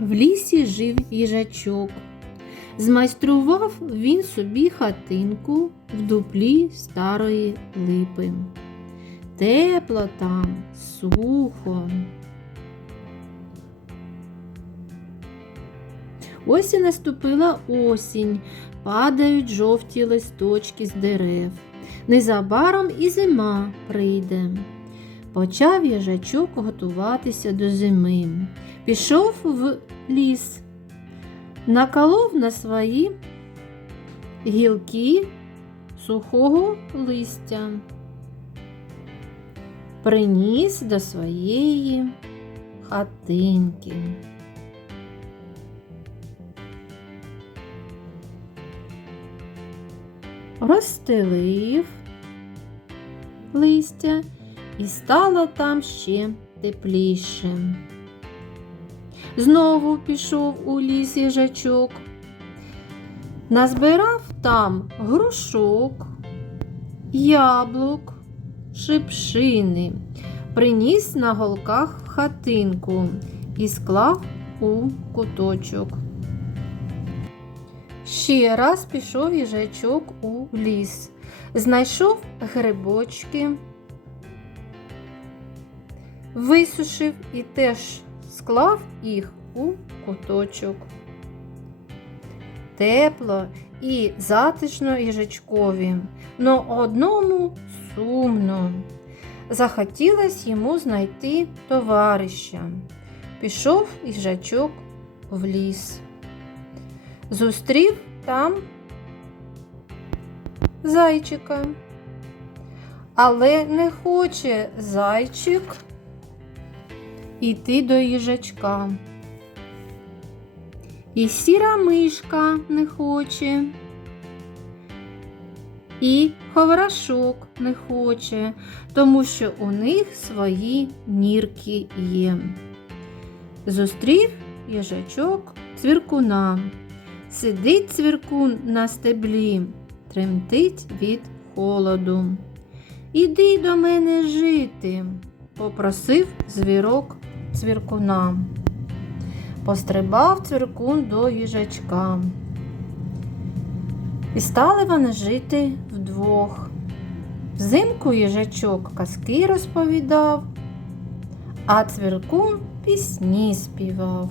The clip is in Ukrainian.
В лісі жив їжачок. Змайстрував він собі хатинку в дуплі старої липи. Тепло там, сухо. Ось і наступила осінь, падають жовті листочки з дерев. Незабаром і зима прийде. Почав їжачок готуватися до зими. Пішов в ліс, наколов на свої гілки сухого листя, приніс до своєї хатинки. Розстелив листя і стало там ще тепліше. Знову пішов у ліс їжачок. Назбирав там грушок, яблук, шипшини, приніс на голках хатинку і склав у куточок. Ще раз пішов їжачок у ліс, знайшов грибочки, висушив і теж склав їх у куточок. Тепло і затишно їжачкові, но одному сумно. Захотілось йому знайти товариша. Пішов їжачок в ліс. Зустрів там зайчика. Але не хоче зайчик іти до їжачка. І сіра мишка не хоче, і ховрашок не хоче, тому що у них свої нірки є. Зустрів їжачок цвіркуна. Сидить цвіркун на стеблі, тремтить від холоду. Іди до мене жити, попросив звірок цвіркуна. Пострибав цвіркун до їжачка. І стали вони жити вдвох. Взимку їжачок казки розповідав, а цвіркун пісні співав.